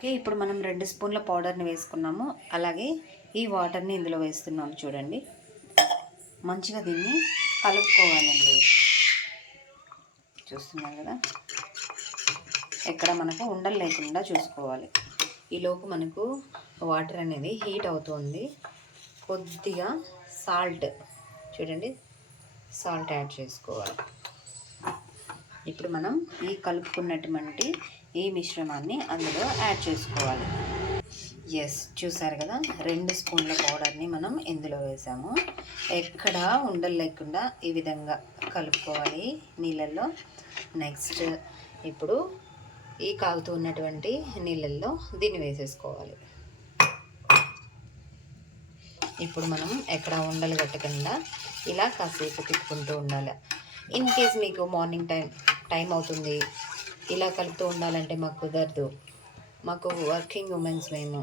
Okay, ఇప్పుడు మనం 2 స్పూన్ల పౌడర్ని వేసుకున్నాము. అలాగే ఈ వాటర్ని ఇందులో వేస్తున్నాము. చూడండి, మంచిగా దీన్ని కలుపుకోవాలండి. చూస్తున్నాం కదా, ఎక్కడ మనకు ఉండలు లేకుండా చూసుకోవాలి. ఈలోపు మనకు వాటర్ అనేది హీట్ అవుతుంది. కొద్దిగా సాల్ట్, చూడండి, సాల్ట్ యాడ్ చేసుకోవాలి. ఇప్పుడు మనం ఈ కలుపుకున్నటువంటి ఈ మిశ్రమాన్ని అందులో యాడ్ చేసుకోవాలి. ఎస్, చూసారు కదా, 2 స్పూన్ల పౌడర్ని మనం ఇందులో వేసాము. ఎక్కడ ఉండలు లేకుండా ఈ విధంగా కలుపుకోవాలి నీళ్ళల్లో. నెక్స్ట్ ఇప్పుడు ఈ కాగుతూ ఉన్నటువంటి నీళ్ళల్లో దీన్ని వేసేసుకోవాలి. ఇప్పుడు మనం ఎక్కడ ఉండలు కట్టకుండా ఇలా కాసేపు తిప్పుకుంటూ ఉండాలి. ఇన్ కేస్ మీకు మార్నింగ్ టైం అవుతుంది, ఇలా కలుపుతూ ఉండాలంటే మాకు కుదరదు, మాకు వర్కింగ్ ఉమెన్స్ మేము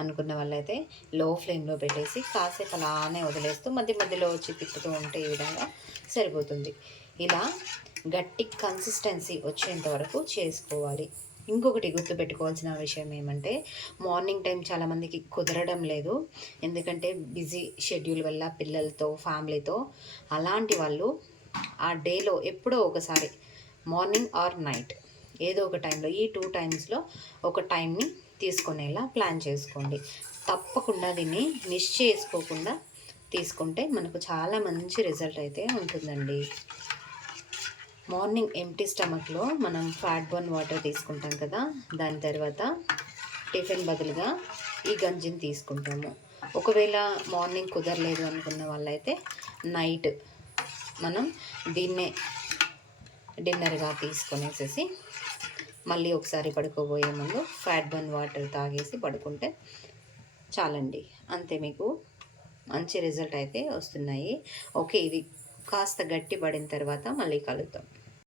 అనుకున్న వాళ్ళైతే లో ఫ్లేమ్లో పెట్టేసి కాసేపు అలానే వదిలేస్తూ మధ్య మధ్యలో వచ్చి తిప్పుతూ ఉంటే ఈ విధంగా సరిపోతుంది. ఇలా గట్టి కన్సిస్టెన్సీ వచ్చేంత వరకు చేసుకోవాలి. ఇంకొకటి గుర్తుపెట్టుకోవాల్సిన విషయం ఏమంటే, మార్నింగ్ టైం చాలామందికి కుదరడం లేదు, ఎందుకంటే బిజీ షెడ్యూల్ వల్ల పిల్లలతో ఫ్యామిలీతో. అలాంటి వాళ్ళు ఆ డేలో ఎప్పుడో ఒకసారి మార్నింగ్ ఆర్ నైట్ ఏదో ఒక టైంలో, ఈ 2 టైమ్స్లో ఒక టైంని తీసుకునేలా ప్లాన్ చేసుకోండి. తప్పకుండా దీన్ని మిస్ చేసుకోకుండా తీసుకుంటే మనకు చాలా మంచి రిజల్ట్ అయితే ఉంటుందండి. మార్నింగ్ ఎంప్టీ స్టమక్లో మనం ఫ్యాట్ బర్న్ వాటర్ తీసుకుంటాం కదా, దాని తర్వాత టిఫిన్ బదులుగా ఈ గంజిని తీసుకుంటాము. ఒకవేళ మార్నింగ్ కుదరలేదు అనుకున్న వాళ్ళైతే నైట్ మనం దీన్నే డిన్నర్గా తీసుకొనేసేసి మళ్ళీ ఒకసారి పడుకోబోయే ముందు ఫ్యాట్ బర్న్ వాటర్ తాగేసి పడుకుంటే చాలండి. అంతే, మీకు మంచి రిజల్ట్ అయితే వస్తున్నాయి. ఓకే, ఇది కాస్త గట్టి పడిన తర్వాత మళ్ళీ కలుద్దాం.